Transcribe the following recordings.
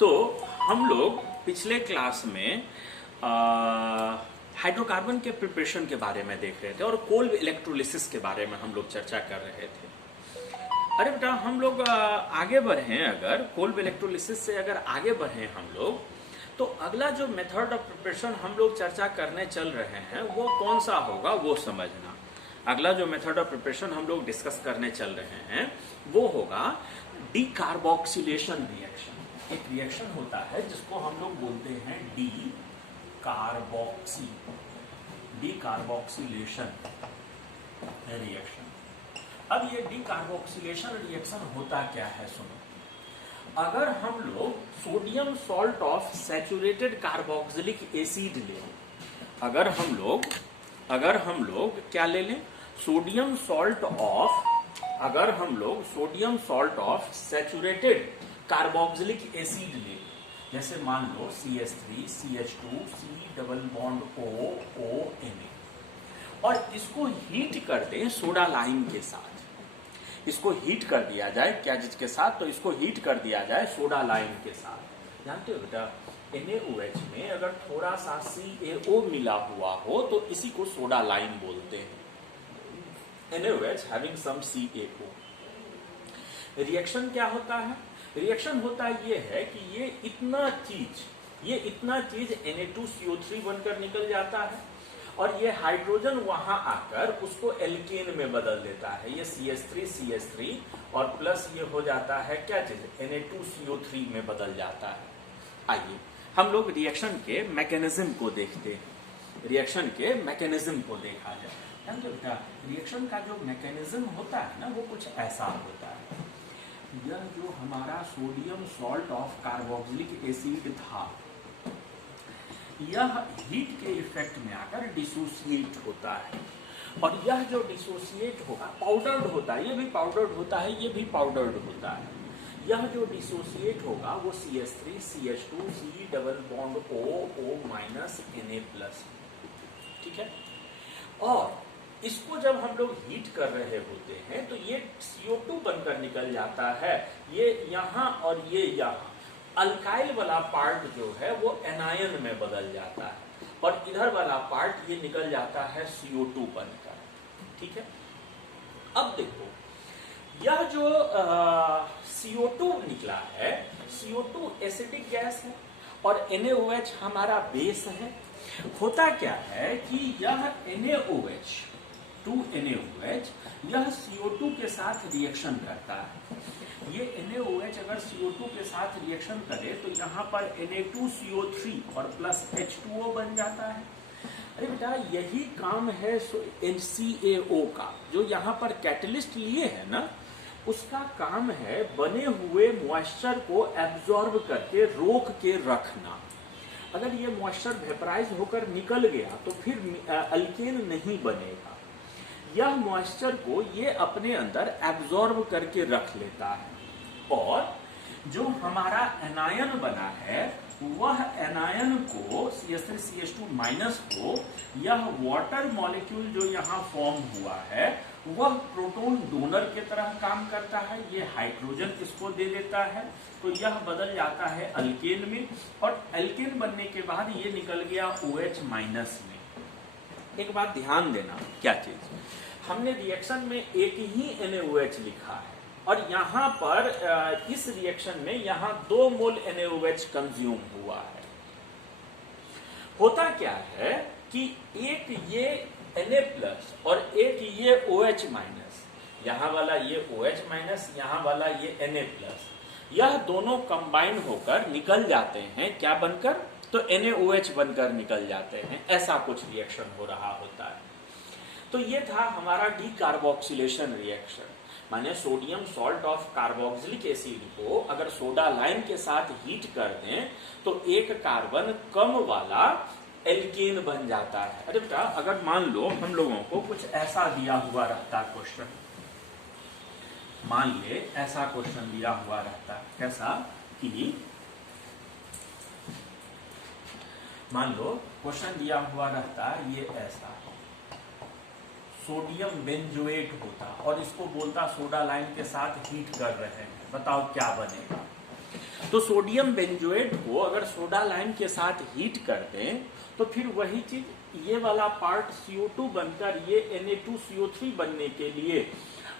तो हम लोग पिछले क्लास में हाइड्रोकार्बन के प्रिपरेशन के बारे में देख रहे थे और कोल्ड इलेक्ट्रोलिसिस के बारे में हम लोग चर्चा कर रहे थे। अरे बेटा, हम लोग आगे बढ़े, अगर कोल्ड इलेक्ट्रोलिसिस से अगर आगे बढ़े हम लोग, तो अगला जो मेथड ऑफ प्रिपरेशन हम लोग चर्चा करने चल रहे हैं वो कौन सा होगा वो समझना। अगला जो मेथड ऑफ प्रिपरेशन हम लोग डिस्कस करने चल रहे हैं वो होगा डीकार्बोक्सिलेशन रिएक्शन। एक रिएक्शन होता है जिसको हम लोग बोलते हैं डीकार्बोक्सिलेशन रिएक्शन। अब ये डीकार्बोक्सिलेशन रिएक्शन होता क्या है, सुनो। अगर हम लोग sodium salt of saturated carboxylic acid ले, अगर हम लोग क्या ले लें, sodium salt of saturated carboxylic acid ले, जैसे मान लो CH3 CH2 C double bond O Na, और इसको हीट कर दें सोडा लाइम के साथ। इसको हीट कर दिया जाए क्या जिसके साथ, तो इसको हीट कर दिया जाए सोडा लाइम के साथ। जानते हो बेटा, NaOH में अगर थोड़ा सा CaO मिला हुआ हो तो इसी को सोडा लाइम बोलते हैं। NaOH having some CaO। Reaction क्या होता है? रिएक्शन होता ये है कि ये इतना चीज Na2CO3 बनकर निकल जाता है और ये हाइड्रोजन वहां आकर उसको एल्केन में बदल देता है। ये CH3 और प्लस ये हो जाता है क्या चीज, Na2CO3 में बदल जाता है। आइए हम लोग रिएक्शन के मैकेनिज्म को देखते हैं। रिएक्शन के मैकेनिज्म को देखा जाए। जानते हो बेटा, रिएक्शन का जो मैकेनिज्म होता है ना वो कुछ ऐसा होता है। यह जो हमारा sodium salt of carboxylic acid था, यह हीट के इफेक्ट में आकर डिसोसिएट होता है, और यह जो डिसोसिएट होगा पाउडर्ड होता है, ये भी पाउडर्ड होता है, ये भी पाउडर्ड होता है। यह जो डिसोसिएट होगा वो CH3 CH2 C double bond O minus Na+, ठीक है। और इसको जब हम लोग हीट कर रहे होते हैं तो ये CO2 बनकर निकल जाता है, ये यहाँ और ये यहाँ। अल्काइल वाला पार्ट जो है वो एनायन में बदल जाता है और इधर वाला पार्ट ये निकल जाता है CO2 बनकर, ठीक है। अब देखो, यह जो CO2 निकला है, CO2 एसिडिक गैस है और NaOH हमारा बेस है। होता क्या है कि यह NaOH यह CO2 के साथ रिएक्शन करता है। ये NaOH अगर CO2 के साथ रिएक्शन करे तो यहाँ पर Na2CO3 और प्लस H2O बन जाता है। अरे बेटा, यही काम है NCaO का, जो यहाँ पर कैटलिस्ट लिए है ना, उसका काम है बने हुए मॉइस्चर को एब्जॉर्ब करके रोक के रखना। अगर ये मॉइस्चर वेपराइज होकर निकल गया तो फिर अल्केन नहीं बनेगा। यह मॉइस्चर को ये अपने अंदर एब्जॉर्ब करके रख लेता है, और जो हमारा एनायन बना है वह एनायन को CH3 CH2 माइनस को यह वाटर मॉलिक्यूल जो यहाँ फॉर्म हुआ है वह प्रोटॉन डोनर के तरह काम करता है। ये हाइड्रोजन इसको दे देता है तो यह बदल जाता है अल्केन में, और अल्केन बनने के बाद ये निकल गया OH माइनस में। एक बात ध्यान देना, क्या चीज, हमने रिएक्शन में एक ही NaOH लिखा है और यहाँ पर इस रिएक्शन में यहाँ 2 मोल NaOH कंज्यूम हुआ है। होता क्या है कि एक ये Na+ और एक ये OH माइनस, यहाँ वाला ये OH माइनस, यहाँ वाला ये Na+, यह दोनों कंबाइन होकर निकल जाते हैं क्या बनकर, तो NaOH बनकर निकल जाते हैं। ऐसा कुछ रिएक्शन हो रहा होता है। तो ये था हमारा डीकार्बोक्सिलेशन रिएक्शन, माने sodium salt of carboxylic acid को अगर सोडा लाइम के साथ हीट कर दें तो एक कार्बन कम वाला एल्केन बन जाता है। अरे बेटा, अगर मान लो हम लोगों को कुछ ऐसा दिया हुआ रहता क्वेश्चन, मान ले ऐसा क्वेश्चन दिया हुआ रहता, कैसा कि मान लो क्वेश्चन दिया हुआ रहता ये ऐसा, सोडियम बेंजोएट होता और इसको बोलता सोडा लाइम के साथ हीट कर रहे हैं, बताओ क्या बनेगा। तो सोडियम बेंजोएट को अगर सोडा लाइम के साथ हीट कर दें तो फिर वही चीज ये वाला पार्ट CO2 बनकर ये Na2CO3 बनने के लिए,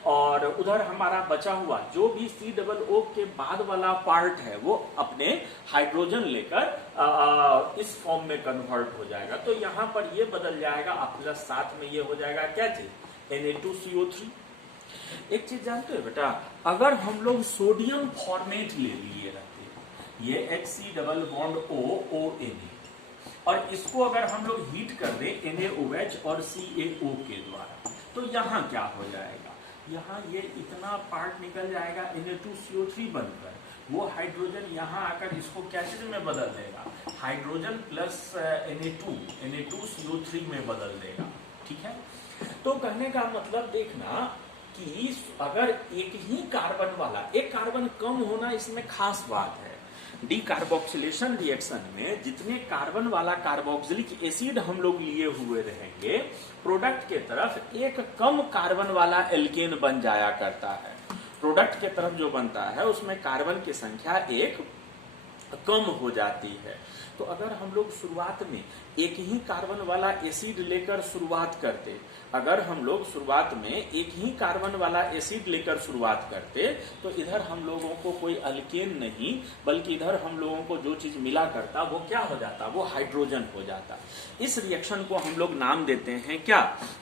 और उधर हमारा बचा हुआ जो भी C+O के बाद वाला पार्ट है वो अपने हाइड्रोजन लेकर इस फॉर्म में कन्वर्ट हो जाएगा। तो यहाँ पर ये बदल जाएगा, प्लस साथ में ये हो जाएगा क्या चीज, Na2CO3। एक चीज जानते हो बेटा, अगर हम लोग सोडियम फॉर्मेट ले लिए रहते, ये HC डबल बॉन्ड OONA, और इसको अगर हम लोग हीट कर दें NaOH और CaO के द्वारा, तो यहाँ क्या हो जाएगा, यहाँ ये इतना पार्ट निकल जाएगा Na2CO3 बनकर, वो हाइड्रोजन यहाँ आकर इसको क्या चीज में बदल देगा, हाइड्रोजन प्लस Na2CO3 में बदल देगा। ठीक है, तो कहने का मतलब देखना कि अगर एक ही कार्बन वाला, एक कार्बन कम होना इसमें खास बात है। डीकार्बोक्सिलेशन रिएक्शन में जितने कार्बन वाला कार्बोक्सिलिक एसिड हम लोग लिए हुए रहेंगे, प्रोडक्ट के तरफ एक कम कार्बन वाला एल्केन बन जाया करता है। प्रोडक्ट के तरफ जो बनता है उसमें कार्बन की संख्या एक कम हो जाती है। तो अगर हम लोग शुरुआत में एक ही कार्बन वाला एसिड लेकर शुरुआत करते, अगर हम लोग शुरुआत में एक ही कार्बन वाला एसिड लेकर शुरुआत करते, तो इधर हम लोगों को कोई अल्केन नहीं, बल्कि इधर हम लोगों को जो चीज मिला करता वो क्या हो जाता, वो हाइड्रोजन हो जाता। इस रिएक्शन को हम लोग नाम देते हैं क्या,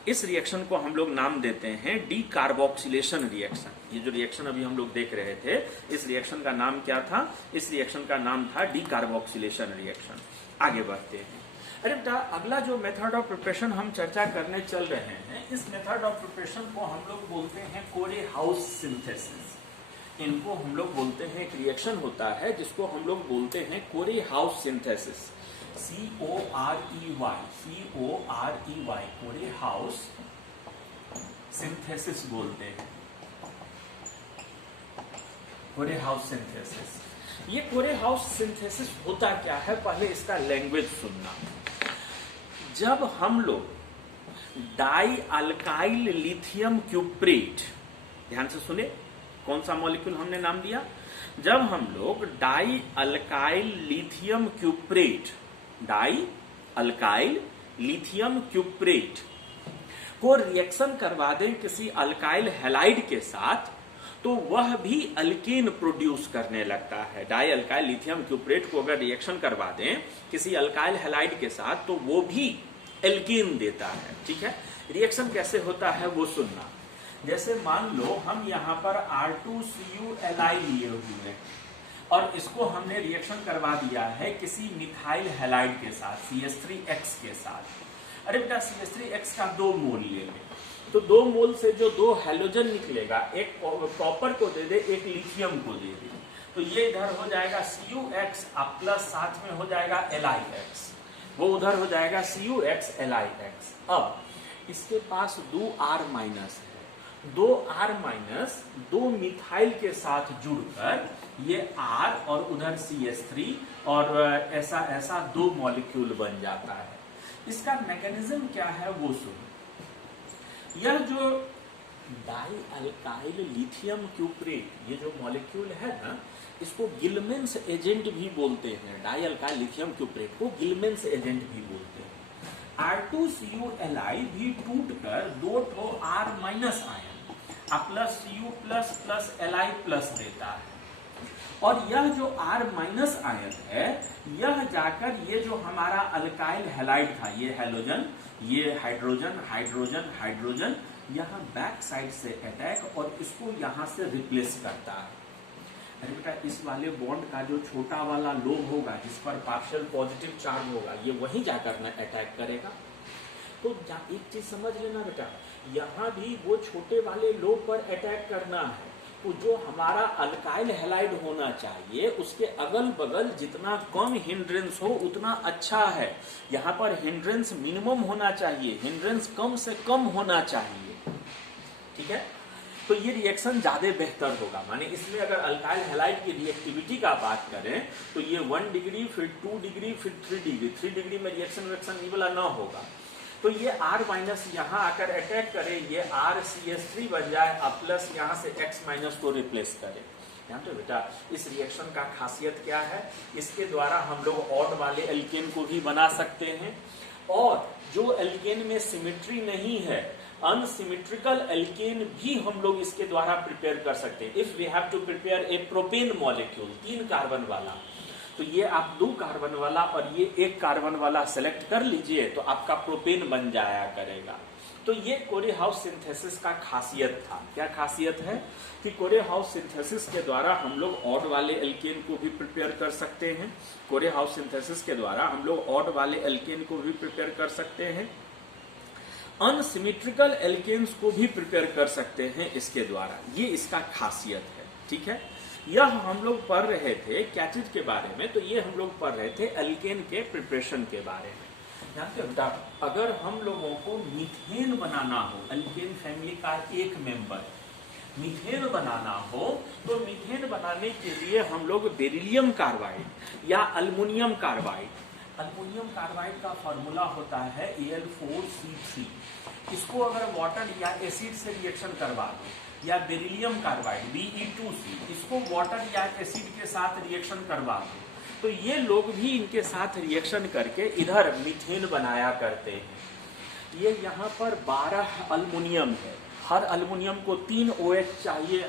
इस रिएक्शन को हम लोग नाम देते हैं डीकार्बोक्सिलेशन रिएक्शन। ये जो रिएक्शन अभी हम लोग देख रहे थे, इस रिएक्शन का नाम क्या था, इस रिएक्शन का नाम था डीकार्बोक्सिलेशन रिएक्शन। आगे बढ़ते हैं। अरे बेटा, अगला जो मेथड ऑफ प्रिपरेशन हम चर्चा करने चल रहे हैं, इस मेथड ऑफ प्रिपरेशन को हम लोग बोलते हैं कोरेहाउस सिंथेसिस। इनको हम लोग बोलते हैं, एक रिएक्शन होता है जिसको हम लोग बोलते हैं कोरेहाउस सिंथेसिस, COREY, कोरेहाउस सिंथेसिस बोलते हैं, कोरेहाउस सिंथेसिस। ये कोरेहाउस सिंथेसिस होता क्या है, पहले इसका लैंग्वेज सुनना। जब हम लोग डाई अल्काइल लिथियम क्यूप्रेट, ध्यान से सुने कौन सा मॉलिक्यूल हमने नाम दिया, जब हम लोग di alkyl lithium cuprate, di alkyl lithium cuprate को रिएक्शन करवा दें किसी अल्काइल हैलाइड के साथ, तो वह भी अल्केन प्रोड्यूस करने लगता है। डाई अल्काइल लिथियम क्यूप्रेट को अगर रिएक्शन करवा दें किसी अल्काइल हैलाइड के साथ, तो वो भी एल्केन देता है। ठीक है, रिएक्शन कैसे होता है वो सुनना। जैसे मान लो हम यहाँ पर R2CuLi लिए हुए हैं और इसको हमने रिएक्शन करवा दिया है किसी मिथाइल हैलाइड के साथ, CH3X के साथ। अरे बेटा, CH3X का 2 मोल ले ले, तो 2 मोल से जो 2 हैलोजन निकलेगा, एक कॉपर को दे दे, एक लिथियम को दे दे, तो ये इधर हो जाएगा CuX प्लस साथ में हो जाएगा LiX, वो उधर हो जाएगा CuX LiX। अब इसके पास 2 R माइनस है, 2 R माइनस 2 मिथाइल के साथ जुड़कर ये R और उधर CH3 और ऐसा ऐसा 2 मॉलिक्यूल बन जाता है। इसका मैकेनिज्म क्या है वो सुनो। यह जो डाई अल्काइल लिथियम क्यूप्रेट, ये जो मॉलिक्यूल है ना, इसको गिलमेंस एजेंट भी बोलते हैं। डाई अल्काइल लिथियम क्यूप्रेट को गिलमेंस एजेंट भी बोलते हैं। R2CuLi भी टूटकर 2 R minus ion plus Cu plus plus Li plus देता है, और यह जो R माइनस आयन है, यह जाकर ये जो हमारा अल्काइल हैलाइड था, ये हैलोजन, ये हाइड्रोजन हाइड्रोजन हाइड्रोजन, यहाँ बैक साइड से अटैक और इसको यहाँ से रिप्लेस करता है। अरे बेटा, इस वाले बॉन्ड का जो छोटा वाला लोब होगा जिस पर पार्शियल पॉजिटिव चार्ज होगा, ये वहीं जाकर ना अटैक करेगा। तो एक चीज समझ लेना बेटा, यहाँ भी वो छोटे वाले लोब पर अटैक करना है, तो जो हमारा अल्काइल हैलाइड होना चाहिए उसके अगल बगल जितना कम हिंड्रेंस हो उतना अच्छा है। यहाँ पर हिंड्रेंस मिनिमम होना चाहिए, हिंड्रेंस कम से कम होना चाहिए। ठीक है, तो ये रिएक्शन ज्यादा बेहतर होगा। माने इसमें अगर अल्काइल हैलाइड की रिएक्टिविटी का बात करें तो ये 1 डिग्री, फिर 2 डिग्री, फिर 3 डिग्री, 3 डिग्री में रिएक्शन ये वाला ना होगा। तो ये R माइनस यहाँ आकर अटैक करे, ये RCH3 बन जाए, अब प्लस यहाँ से X माइनस को रिप्लेस करे। जानते हो बेटा इस रिएक्शन का खासियत क्या है? इसके द्वारा हम लोग ऑड वाले एल्केन को भी बना सकते हैं, और जो एल्केन में सिमेट्री नहीं है, अनसिमेट्रिकल एल्केन भी हम लोग इसके द्वारा प्रिपेयर कर सकते हैं। If we have to prepare a propane molecule 3 carbon वाला, तो ये आप 2 कार्बन वाला और ये 1 कार्बन वाला सेलेक्ट कर लीजिए तो आपका प्रोपेन बन जाया करेगा। तो ये कोरेहाउस सिंथेसिस का खासियत था। क्या खासियत है कि कोरेहाउस सिंथेसिस के द्वारा हम लोग ऑड वाले एल्केन को भी प्रिपेयर कर सकते हैं। कोरेहाउस सिंथेसिस के द्वारा हम लोग ऑड वाले एल्केन को भी प्रिपेयर कर सकते हैं, अनसिमेट्रिकल एल्केन्स को भी प्रिपेयर कर सकते हैं इसके द्वारा। ये इसका खासियत है, ठीक है। यह हम लोग पढ़ रहे थे क्या चीज के बारे में? तो ये हम लोग पढ़ रहे थे एल्केन के प्रिपरेशन के बारे में। जानते हो बेटा अगर हम लोगों को मीथेन बनाना हो, एल्केन फैमिली का एक मेंबर मीथेन बनाना हो, तो मीथेन बनाने के लिए हम लोग बेरिलियम कार्बाइड या अल्मुनियम कार्बाइड, अल्मुनियम कार्बाइड का फॉर्मूला होता है Al4C3। इसको अगर वाटर या एसिड से रिएक्शन करवा दो, या बेरिलियम कार्बाइड Be2C, इसको वाटर या एसिड के साथ रिएक्शन करवा दो, तो ये लोग भी इनके साथ रिएक्शन करके इधर मीथेन बनाया करते हैं। ये यहाँ पर 12 अल्मुनियम है, हर अल्मुनियम को 3 OH चाहिए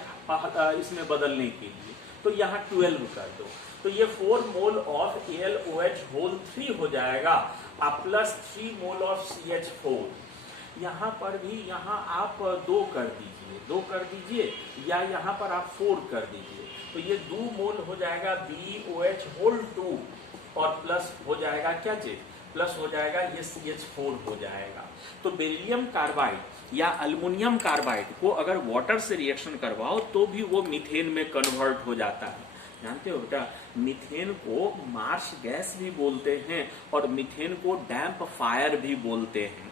इसमें बदलने के लिए, तो यहाँ 12 कर दो, तो ये 4 मोल ऑफ AlOH3 हो जाएगा, प्लस 3 मोल ऑफ CH4। यहाँ पर भी यहाँ आप 2 कर दीजिए, या यहाँ पर आप 4 कर दीजिए, तो ये 2 मोल हो जाएगा BOH2, और प्लस हो जाएगा क्या चीज? प्लस हो जाएगा ये CH4 हो जाएगा। तो बेरिलियम कार्बाइड या अल्मुनियम कार्बाइड को अगर वाटर से रिएक्शन करवाओ तो भी वो मीथेन में कन्वर्ट हो जाता है। जानते हो बेटा मीथेन को मार्श गैस भी बोलते हैं और मीथेन को डैम्प फायर भी बोलते हैं।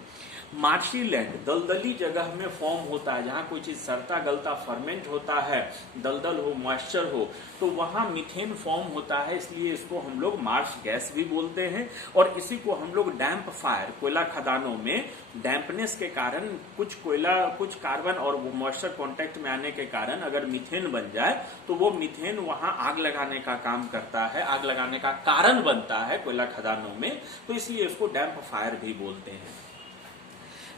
मार्शी लैंड दलदली जगह में फॉर्म होता है, जहाँ कोई चीज सड़ता गलता फर्मेंट होता है, दलदल हो, मॉइस्चर हो, तो वहाँ मीथेन फॉर्म होता है, इसलिए इसको हम लोग मार्श गैस भी बोलते हैं। और इसी को हम लोग डैम्प फायर, कोयला खदानों में डैम्पनेस के कारण कुछ कोयला, कुछ कार्बन और मॉइस्चर कांटेक्ट में आने के कारण अगर मीथेन बन जाए तो वो मीथेन वहाँ आग लगाने का काम करता है, आग लगाने का कारण बनता है कोयला खदानों में, तो इसलिए इसको डैम्प फायर भी बोलते हैं।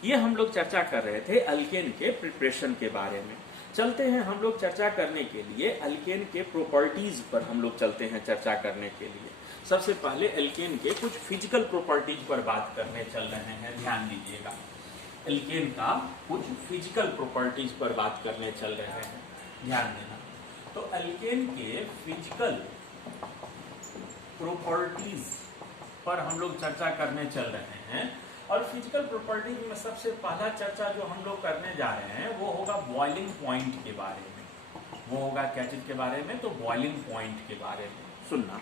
ये हम लोग चर्चा कर रहे थे अल्केन के प्रिपरेशन के बारे में। चलते हैं हम लोग चर्चा करने के लिए अल्केन के प्रॉपर्टीज पर हम लोग चलते हैं चर्चा करने के लिए। सबसे पहले अल्केन के कुछ फिजिकल प्रॉपर्टीज पर बात करने चल रहे हैं, ध्यान दीजिएगा। अल्केन का कुछ फिजिकल प्रॉपर्टीज पर बात करने चल रहे हैं, ध्यान देना। तो अल्केन के फिजिकल प्रॉपर्टीज पर हम लोग चर्चा करने चल रहे हैं, और फिजिकल प्रॉपर्टीज में सबसे पहला चर्चा जो हम लोग करने जा रहे हैं वो होगा बॉइलिंग पॉइंट के बारे में। वो होगा क्या चीज के बारे में? तो बॉइलिंग पॉइंट के बारे में। सुनना,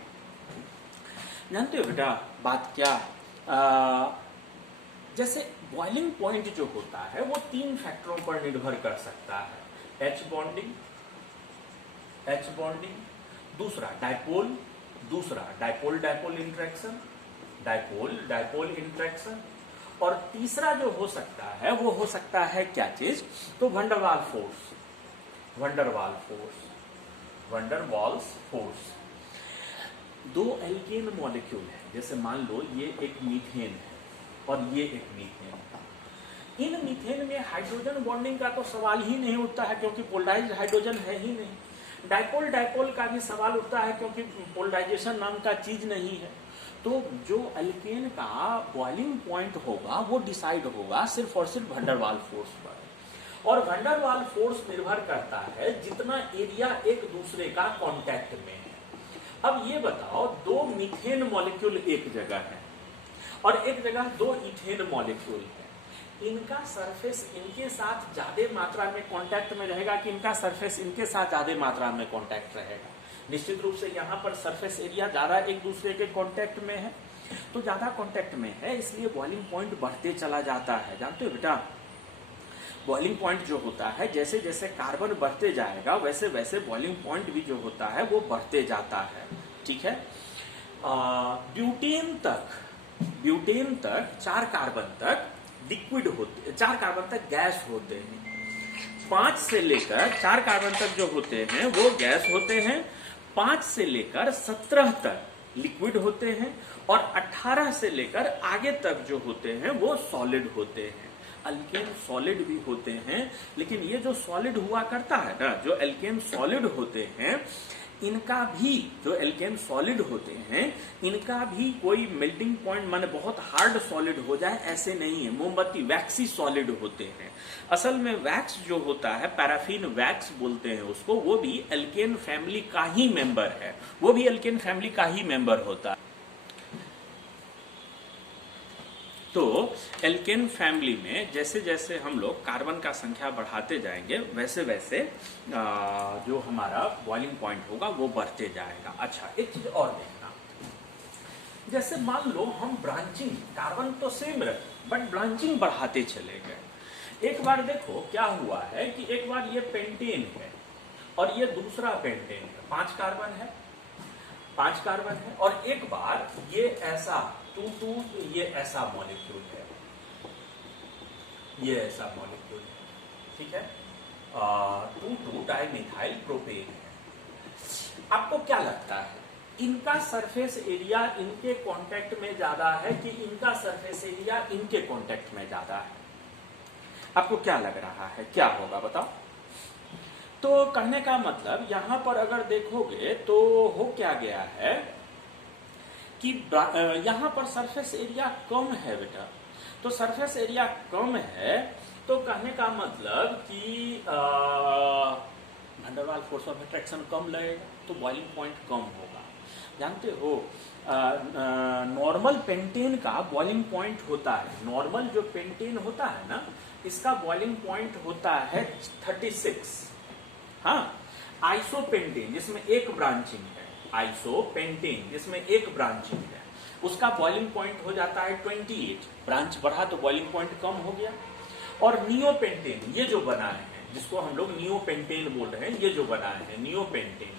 जानते हो बेटा बात क्या, जैसे बॉइलिंग पॉइंट जो होता है वो 3 फैक्टरों पर निर्भर कर सकता है। H बॉन्डिंग, दूसरा डाइपोल इंट्रैक्शन, और तीसरा जो हो सकता है वो हो सकता है क्या चीज? तो वंडरवाल्स फोर्स। 2 एल्केन मॉलिक्यूल है, जैसे मान लो ये एक मीथेन है और ये एक मीथेन है। इन मीथेन में हाइड्रोजन बॉन्डिंग का तो सवाल ही नहीं उठता है क्योंकि पोलराइज्ड हाइड्रोजन है ही नहीं। डाइपोल का भी सवाल उठता है क्योंकि पोलराइजेशन नाम का चीज नहीं है। तो जो अल्केन का बॉइलिंग पॉइंट होगा वो डिसाइड होगा सिर्फ और सिर्फ वंडरवाल फोर्स पर, और वंडरवाल फोर्स निर्भर करता है जितना एरिया एक दूसरे का कांटेक्ट में है। अब ये बताओ 2 मीथेन मॉलिक्यूल एक जगह है और एक जगह 2 इथेन मॉलिक्यूल है, इनका सरफेस इनके साथ ज्यादा मात्रा में कांटेक्ट में रहेगा कि इनका सरफेस इनके साथ ज्यादा मात्रा में कांटेक्ट रहेगा? निश्चित रूप से यहाँ पर सरफेस एरिया ज्यादा एक दूसरे के कांटेक्ट में है, तो ज्यादा कांटेक्ट में है, इसलिए बॉइलिंग पॉइंट बढ़ते चला जाता है। जानते हो बेटा बॉइलिंग पॉइंट जो होता है, जैसे जैसे कार्बन बढ़ते जाएगा वैसे वैसे बॉइलिंग पॉइंट भी जो होता है वो बढ़ते जाता है, ठीक है। ब्यूटेन तक 4 कार्बन तक लिक्विड होते, 4 कार्बन तक गैस होते हैं। 5 से लेकर 4 कार्बन तक जो होते हैं वो गैस होते हैं, 5 से लेकर 17 तक लिक्विड होते हैं और 18 से लेकर आगे तक जो होते हैं वो सॉलिड होते हैं। अल्केन सॉलिड भी होते हैं, लेकिन ये जो सॉलिड हुआ करता है ना, जो एल्केन सॉलिड होते हैं, इनका भी जो एल्केन सॉलिड होते हैं इनका भी कोई मेल्टिंग पॉइंट माने बहुत हार्ड सॉलिड हो जाए ऐसे नहीं है। मोमबत्ती वैक्सी सॉलिड होते हैं। असल में वैक्स जो होता है, पैराफिन वैक्स बोलते हैं उसको, वो भी एल्केन फैमिली का ही मेंबर है, वो भी एल्केन फैमिली का ही मेंबर होता है। तो एल्केन फैमिली में जैसे जैसे हम लोग कार्बन का संख्या बढ़ाते जाएंगे वैसे वैसे जो हमारा बॉइलिंग पॉइंट होगा वो बढ़ते जाएगा। अच्छा, एक चीज और देखना, जैसे मान लो हम ब्रांचिंग, कार्बन तो सेम रखे बट ब्रांचिंग बढ़ाते चले गए। एक बार देखो क्या हुआ है कि एक बार ये पेंटेन है और ये दूसरा पेंटेन है, 5 कार्बन है, 5 कार्बन है, और एक बार ये ऐसा 2 ये ऐसा मॉलिक्यूल है, ये ऐसा मॉलिक्यूल है, ठीक है, 2 डाइमिथाइल प्रोपेन है। आपको क्या लगता है इनका सरफेस एरिया इनके कांटेक्ट में ज्यादा है कि इनका सरफेस एरिया इनके कांटेक्ट में ज्यादा है? आपको क्या लग रहा है, क्या होगा बताओ? तो कहने का मतलब यहां पर अगर देखोगे तो हो क्या गया है कि यहां पर सरफेस एरिया कम है बेटा। तो सरफेस एरिया कम है तो कहने का मतलब कि वंडरवाल फोर्स ऑफ अट्रैक्शन कम लगेगा तो बॉइलिंग पॉइंट कम होगा। जानते हो नॉर्मल पेंटेन का बॉइलिंग पॉइंट होता है, नॉर्मल जो पेंटेन होता है ना इसका बॉइलिंग पॉइंट होता है 36। हाँ, आइसोपेंटेन जिसमें एक ब्रांचिंग है, आइसोपेंटेन जिसमें एक ब्रांचिंग है, उसका बॉइलिंग पॉइंट हो जाता है 28। ब्रांच बढ़ा तो बॉइलिंग पॉइंट कम हो गया। और नियोपेंटेन ये जो बनाए हैं, जिसको हम लोग नियोपेंटेन बोल रहे हैं, ये जो बनाए हैं नियोपेंटेन,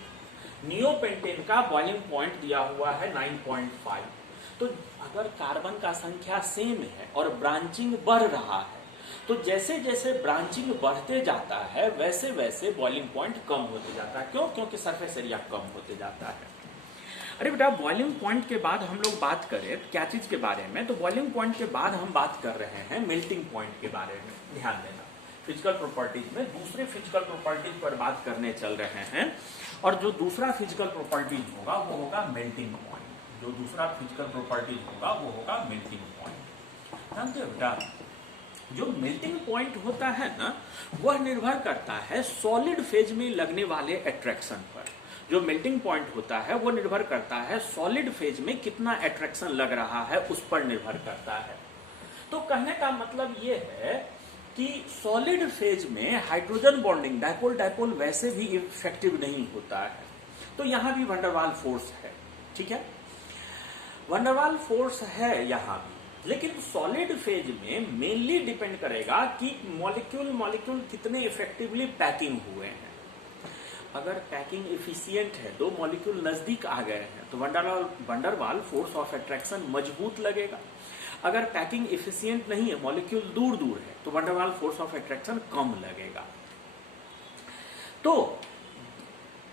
नियोपेंटेन का बॉइलिंग पॉइंट दिया हुआ है 9.5। तो अगर कार्बन का संख्या सेम है और ब्रांचिंग बढ़ रहा है तो जैसे जैसे ब्रांचिंग बढ़ते जाता है वैसे वैसे बॉइलिंग पॉइंट कम होते जाता है। क्यों? क्योंकि सरफेस एरिया कम होते जाता है। अरे बेटा, बॉइलिंग पॉइंट के बाद हम लोग बात करें क्या चीज के बारे में, तो बॉइलिंग पॉइंट के बाद हम बात कर रहे हैं मेल्टिंग पॉइंट के बारे में। ध्यान देना, फिजिकल प्रॉपर्टीज में दूसरे फिजिकल प्रॉपर्टीज पर बात करने चल रहे हैं, और जो दूसरा फिजिकल प्रॉपर्टीज होगा वो होगा मेल्टिंग पॉइंट। जो दूसरा फिजिकल प्रॉपर्टीज होगा वो होगा मेल्टिंग पॉइंट। जानते हो बेटा, जो मेल्टिंग पॉइंट होता है ना वह निर्भर करता है सॉलिड फेज में लगने वाले अट्रैक्शन पर। जो मेल्टिंग पॉइंट होता है वो निर्भर करता है सॉलिड फेज में कितना अट्रैक्शन लग रहा है, उस पर निर्भर करता है। तो कहने का मतलब ये है कि सॉलिड फेज में हाइड्रोजन बॉन्डिंग डायपोल डायपोल वैसे भी इफेक्टिव नहीं होता है, तो यहां भी वंडरवाल फोर्स है, ठीक है, वंडरवाल फोर्स है यहां भी। लेकिन सॉलिड फेज में मेनली डिपेंड करेगा कि मॉलिक्यूल कितने इफेक्टिवली पैकिंग हुए हैं। अगर पैकिंग एफिशिएंट है, 2 मॉलिक्यूल नजदीक आ गए हैं तो वंडरवाल फोर्स ऑफ अट्रैक्शन मजबूत लगेगा। अगर पैकिंग एफिशिएंट नहीं है, मॉलिक्यूल दूर दूर है, तो वंडरवाल फोर्स ऑफ अट्रैक्शन कम लगेगा। तो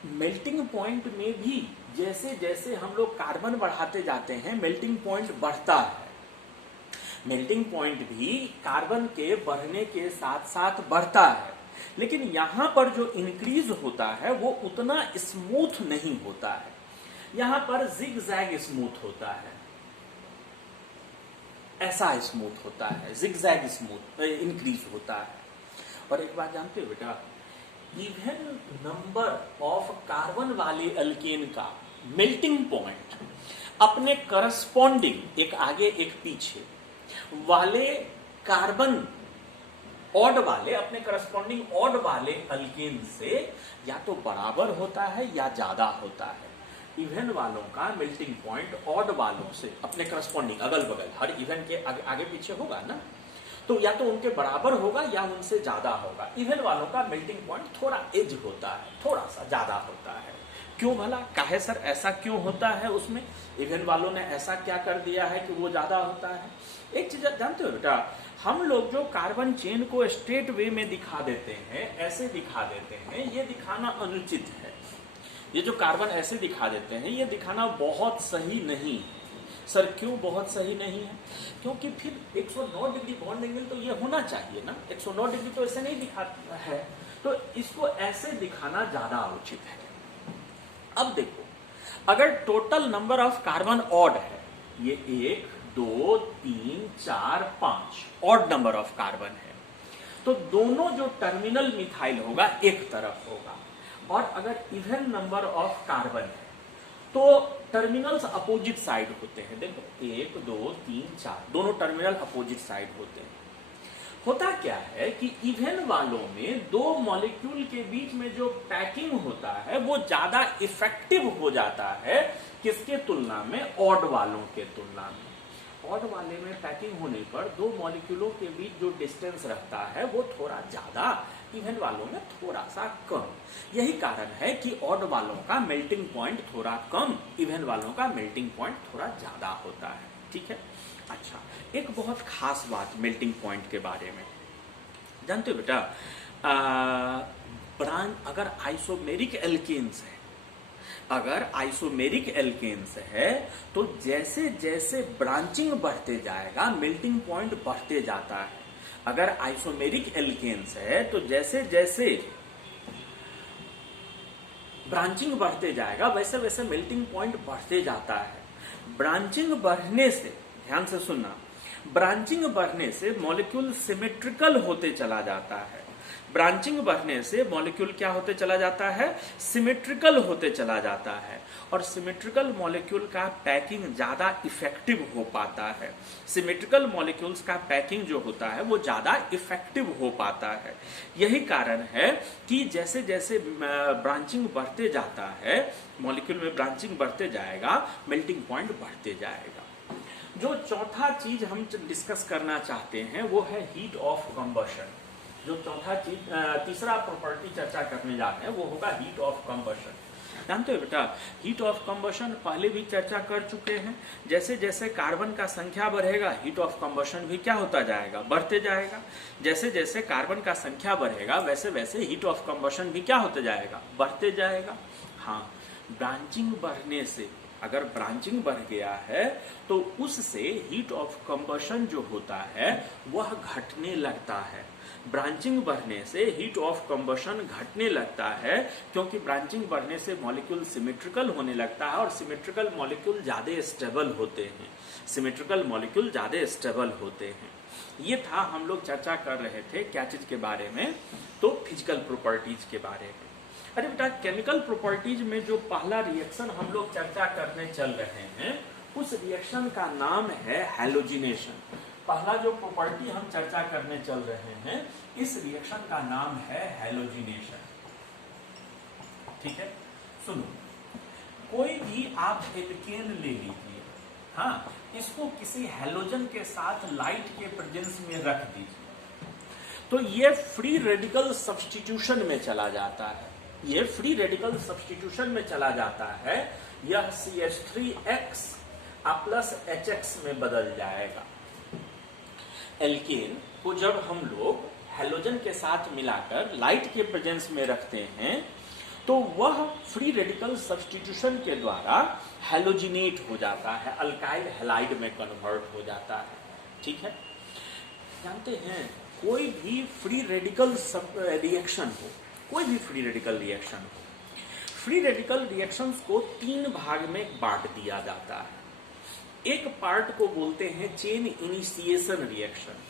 मेल्टिंग पॉइंट में भी जैसे जैसे हम लोग कार्बन बढ़ाते जाते हैं मेल्टिंग पॉइंट बढ़ता है। मेल्टिंग पॉइंट भी कार्बन के बढ़ने के साथ साथ बढ़ता है, लेकिन यहां पर जो इंक्रीज होता है वो उतना स्मूथ नहीं होता है। यहां पर जिग जैग स्मूथ होता है, ऐसा स्मूथ होता है, जिग जैग स्मूथ इंक्रीज होता है। और एक बात जानते हो बेटा, इवन नंबर ऑफ कार्बन वाले अल्केन का मेल्टिंग पॉइंट अपने करस्पॉन्डिंग, एक आगे एक पीछे वाले कार्बन ऑड वाले, अपने करस्पॉन्डिंग ऑड वाले अल्केन से या तो बराबर होता है या ज्यादा होता है। इवन वालों का मेल्टिंग पॉइंट ऑड वालों से अपने करस्पॉन्डिंग अगल बगल हर इवन के आगे पीछे होगा ना, तो या तो उनके बराबर होगा या उनसे ज्यादा होगा। इवन वालों का मेल्टिंग पॉइंट थोड़ा एज होता है, थोड़ा सा ज्यादा होता है। क्यों भला, काहे सर ऐसा क्यों होता है उसमें, इवेन वालों ने ऐसा क्या कर दिया है कि वो ज्यादा होता है। एक चीज जानते हो बेटा, हम लोग जो कार्बन चेन को स्ट्रेट वे में दिखा देते हैं, ऐसे दिखा देते हैं, ये दिखाना अनुचित है। ये जो कार्बन ऐसे दिखा देते हैं, ये दिखाना बहुत सही नहीं है। सर क्यों बहुत सही नहीं है? क्योंकि फिर 109 डिग्री बॉन्ड एंगल तो ये होना चाहिए ना, 109 डिग्री तो ऐसे नहीं दिखाता है, तो इसको ऐसे दिखाना ज्यादा उचित है। अब देखो, अगर total number of carbon odd है, ये 1 2 3 4 5 ऑड नंबर ऑफ कार्बन है, तो दोनों जो टर्मिनल मिथाइल होगा एक तरफ होगा, और अगर इवन नंबर ऑफ कार्बन है तो टर्मिनल्स अपोजिट साइड होते हैं। देखो 1 2 3 4 दोनों टर्मिनल अपोजिट साइड होते हैं। होता क्या है कि इवन वालों में दो मॉलिक्यूल के बीच में जो पैकिंग होता है वो ज्यादा इफेक्टिव हो जाता है, किसके तुलना में, ऑड वालों के तुलना में। ऑड वाले में पैकिंग होने पर दो मॉलिक्यूलों के बीच जो डिस्टेंस रहता है वो थोड़ा ज्यादा, इवन वालों में थोड़ा सा कम। यही कारण है कि ऑड वालों का मेल्टिंग पॉइंट थोड़ा कम, इवन वालों का मेल्टिंग पॉइंट थोड़ा ज्यादा होता है। ठीक है। अच्छा, एक बहुत खास बात मेल्टिंग पॉइंट के बारे में जानते हो बेटा, अगर आइसोमेरिक एल्केन्स है, अगर आइसोमेरिक एल्केन्स है तो जैसे जैसे ब्रांचिंग बढ़ते जाएगा मेल्टिंग पॉइंट बढ़ते जाता है। अगर आइसोमेरिक एल्केन्स है तो जैसे जैसे ब्रांचिंग बढ़ते जाएगा वैसे वैसे मेल्टिंग पॉइंट बढ़ते जाता है। ब्रांचिंग बढ़ने से, ध्यान से सुनना, ब्रांचिंग बढ़ने से मॉलिक्यूल सिमेट्रिकल होते चला जाता है। ब्रांचिंग बढ़ने से मॉलिक्यूल क्या होते चला जाता है, सिमेट्रिकल होते चला जाता है, और सिमेट्रिकल मॉलिक्यूल का पैकिंग ज्यादा इफेक्टिव हो पाता है। सिमेट्रिकल मॉलिक्यूल्स का पैकिंग जो होता है वो ज्यादा इफेक्टिव हो पाता है। यही कारण है कि जैसे जैसे ब्रांचिंग बढ़ते जाता है, मॉलिक्यूल में ब्रांचिंग बढ़ते जाएगा, मेल्टिंग पॉइंट बढ़ते जाएगा। जो चौथा चीज हम डिस्कस करना चाहते हैं वो है हीट ऑफ कंबशन। जो चौथा चीज, तीसरा प्रॉपर्टी चर्चा करने जा रहे हैं वो होगा हीट ऑफ कंबशन। जानते हो बेटा, हीट ऑफ कंबशन पहले भी चर्चा कर चुके हैं। जैसे जैसे कार्बन का संख्या बढ़ेगा हीट ऑफ कंबशन भी क्या होता जाएगा, बढ़ते जाएगा। जैसे जैसे कार्बन का संख्या बढ़ेगा वैसे वैसे हीट ऑफ कंबशन भी क्या होते जाएगा, बढ़ते जाएगा। हाँ, ब्रांचिंग बढ़ने से, अगर ब्रांचिंग बढ़ गया है तो उससे हीट ऑफ कंबशन जो होता है वह घटने लगता है। ब्रांचिंग बढ़ने से हीट ऑफ कंबशन घटने लगता है, क्योंकि ब्रांचिंग बढ़ने से मॉलिक्यूल सिमेट्रिकल होने लगता है, और सिमेट्रिकल मॉलिक्यूल ज्यादा स्टेबल होते हैं। सिमेट्रिकल मॉलिक्यूल ज्यादा स्टेबल होते हैं। ये था, हम लोग चर्चा कर रहे थे क्या चीज के बारे में, तो फिजिकल प्रॉपर्टीज के बारे में। अरे बेटा, केमिकल प्रॉपर्टीज में जो पहला रिएक्शन हम लोग चर्चा करने चल रहे हैं उस रिएक्शन का नाम है हैलोजिनेशन। पहला जो प्रॉपर्टी हम चर्चा करने चल रहे हैं इस रिएक्शन का नाम है हैलोजिनेशन। ठीक है, सुनो, कोई भी आप एल्केन ले लीजिए, हाँ, इसको किसी हैलोजन के साथ लाइट के प्रेजेंस में रख दीजिए तो ये फ्री रेडिकल सब्स्टिट्यूशन में चला जाता है। ये फ्री रेडिकल सब्स्टिट्यूशन में चला जाता है। यह CH3X प्लस HX में बदल जाएगा। एल्केन को जब हम लोग हैलोजन के साथ मिलाकर लाइट के प्रेजेंस में रखते हैं तो वह फ्री रेडिकल सब्स्टिट्यूशन के द्वारा हैलोजिनेट हो जाता है, अल्काइल हैलाइड में कन्वर्ट हो जाता है। ठीक है, जानते हैं कोई भी फ्री रेडिकल रिएक्शन हो, कोई भी फ्री रेडिकल रिएक्शन हो, फ्री रेडिकल रिएक्शंस को तीन भाग में बांट दिया जाता है। एक पार्ट को बोलते हैं chain initiation reaction.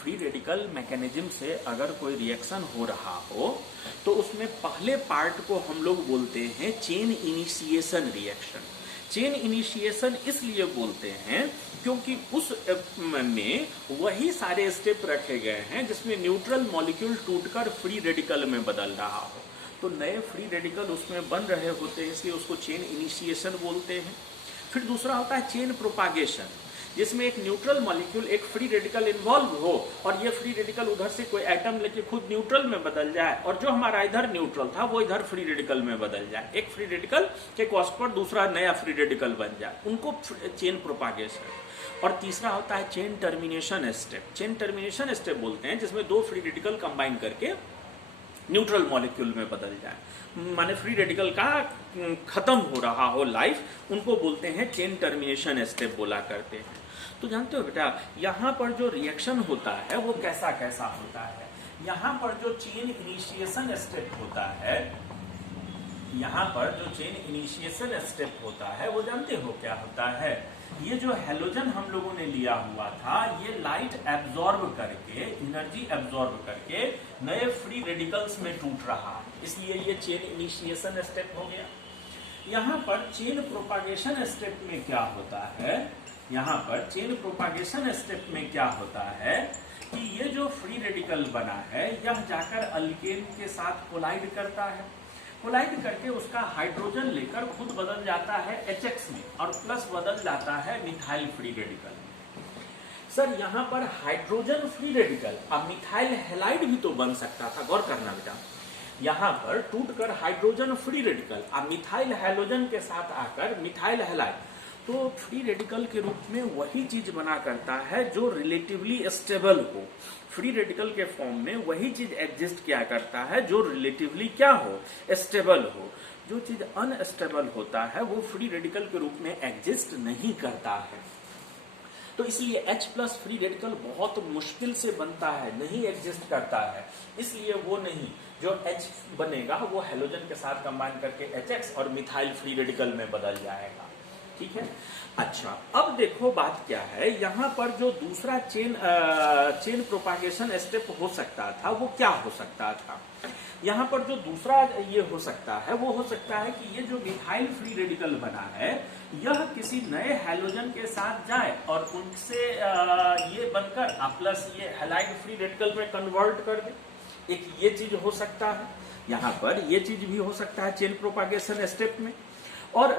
Free radical mechanism से अगर कोई रिएक्शन हो रहा हो तो उसमें पहले पार्ट को हम लोग बोलते हैं chain initiation reaction. Chain initiation इसलिए बोलते हैं क्योंकि उस में वही सारे स्टेप रखे गए हैं जिसमें न्यूट्रल मॉलिक्यूल टूटकर फ्री रेडिकल में बदल रहा हो, तो नए फ्री रेडिकल उसमें बन रहे होते हैं, इसलिए उसको चेन इनिशिएशन बोलते हैं। फिर दूसरा होता है चेन प्रोपागेशन। जिसमें एक न्यूट्रल मॉलिक्यूल, एक फ्री रेडिकल इन्वॉल्व हो और ये फ्री रेडिकल उधर से कोई एटम लेके खुद न्यूट्रल में बदल जाए और जो हमारा इधर न्यूट्रल था वो इधर फ्री रेडिकल में बदल जाए, एक फ्री रेडिकल के कॉस्ट पर दूसरा नया फ्री रेडिकल बन जाए, उनको चेन प्रोपागेशन। और तीसरा होता है chain termination step. Chain termination step बोलते हैं जिसमें दो फ्री रेडिकल कंबाइन करके न्यूट्रल मॉलिक्यूल में बदल जाए, माने फ्री रेडिकल का खत्म हो रहा हो लाइफ, उनको बोलते हैं चेन टर्मिनेशन स्टेप बोला करते हैं। तो जानते हो बेटा यहाँ पर जो रिएक्शन होता है वो कैसा कैसा होता है। यहाँ पर जो चेन इनिशिएशन स्टेप होता है, यहाँ पर जो चेन इनिशिएशन स्टेप होता है वो जानते हो क्या होता है। ये जो हैलोजन हम लोगों ने लिया हुआ था ये लाइट एब्जॉर्ब करके, एनर्जी एब्जॉर्ब करके नए फ्री रेडिकल्स में टूट रहा है, इसलिए ये चेन इनिशिएशन स्टेप हो गया। यहाँ पर चेन प्रोपागेशन स्टेप में क्या होता है, यहाँ पर चेन प्रोपागेशन स्टेप में क्या होता है कि ये जो फ्री रेडिकल बना है यह जाकर अल्केन के साथ कोलाइड करता है, कोलाइड करके उसका हाइड्रोजन लेकर खुद बदल जाता है HX में और प्लस बदल जाता है मिथाइल फ्री रेडिकल। सर यहाँ पर हाइड्रोजन फ्री रेडिकल अब मिथाइल हैलाइड भी तो बन सकता था, गौर करना बेटा। यहाँ पर टूटकर हाइड्रोजन फ्री रेडिकल अब मिथाइल हैलोजन के साथ आकर मिथाइल हैलाइड, तो फ्री रेडिकल के रूप में वही चीज बना करता है जो रिलेटिवली स्टेबल हो। फ्री रेडिकल के फॉर्म में वही चीज एग्जिस्ट क्या करता है जो रिलेटिवली क्या हो, स्टेबल हो। जो चीज अनस्टेबल होता है वो फ्री रेडिकल के रूप में एग्जिस्ट नहीं करता है। तो इसलिए H+ फ्री रेडिकल बहुत मुश्किल से बनता है, नहीं एग्जिस्ट करता है, इसलिए वो नहीं। जो H बनेगा वो हैलोजन के साथ कंबाइन करके HX और मिथाइल फ्री रेडिकल में बदल जाएगा, ठीक है। अच्छा अब देखो बात क्या है, यहाँ पर जो दूसरा चेन प्रोपागेशन स्टेप हो सकता था वो क्या हो सकता था। यहाँ पर जो दूसरा ये हो सकता है वो हो सकता है कि ये जो मिथाइल फ्री रेडिकल बना है यह किसी नए हैलोजन के साथ जाए और उनसे ये बनकर प्लस ये हैलाइड फ्री रेडिकल में कन्वर्ट कर दे, एक ये चीज हो सकता है। यहाँ पर ये चीज भी हो सकता है चेन प्रोपागेशन स्टेप में। और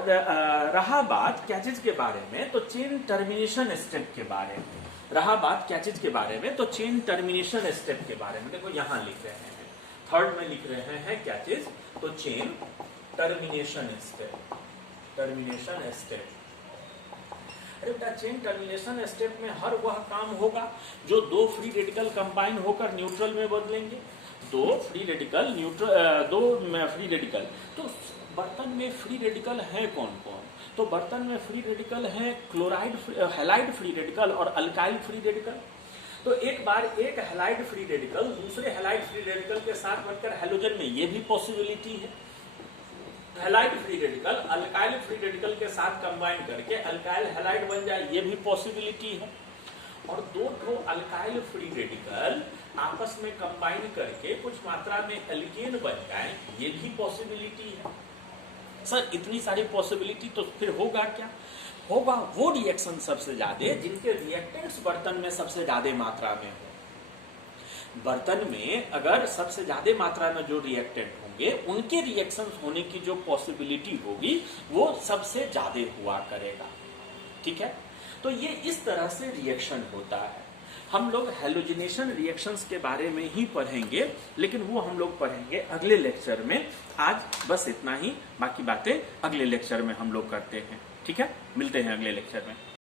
रहा बात क्या चीज के बारे में, तो चेन टर्मिनेशन स्टेप के बारे में। रहा बात क्या चीज के बारे में, तो चेन टर्मिनेशन स्टेप के बारे में। देखो यहाँ लिख रहे हैं, थर्ड में लिख रहे हैं क्या चीज, तो chain termination step. Termination step, अरे बेटा चेन टर्मिनेशन स्टेप में हर वह काम होगा जो दो फ्री रेडिकल कंबाइन होकर न्यूट्रल में बदलेंगे। दो फ्री रेडिकल तो बर्तन में फ्री रेडिकल हैं कौन कौन, तो बर्तन में फ्री रेडिकल हैं क्लोराइड, हैलाइड फ्री रेडिकल और अल्काइल फ्री रेडिकल। तो एक बार एक हैलाइड फ्री रेडिकल दूसरे हैलाइड फ्री रेडिकल के साथ बनकर हैलोजन में, ये भी पॉसिबिलिटी है। Halide free radical alkyl free radical के साथ कंबाइन करके अल्काइल हैलाइड बन जाए, ये भी पॉसिबिलिटी है। और दो ठो अल्काइल फ्री रेडिकल आपस में कंबाइन करके कुछ मात्रा में एल्केन बन जाए, ये भी पॉसिबिलिटी है। सर इतनी सारी पॉसिबिलिटी, तो फिर होगा क्या, होगा वो रिएक्शन सबसे ज्यादा जिनके रिएक्टेंट्स बर्तन में सबसे ज्यादा मात्रा में हो। बर्तन में अगर सबसे ज्यादा मात्रा में जो रिएक्टेंट होंगे उनके रिएक्शन होने की जो पॉसिबिलिटी होगी वो सबसे ज्यादा हुआ करेगा, ठीक है। तो ये इस तरह से रिएक्शन होता है। हम लोग हैलोजिनेशन रिएक्शंस के बारे में ही पढ़ेंगे, लेकिन वो हम लोग पढ़ेंगे अगले लेक्चर में। आज बस इतना ही, बाकी बातें अगले लेक्चर में हम लोग करते हैं, ठीक है। मिलते हैं अगले लेक्चर में।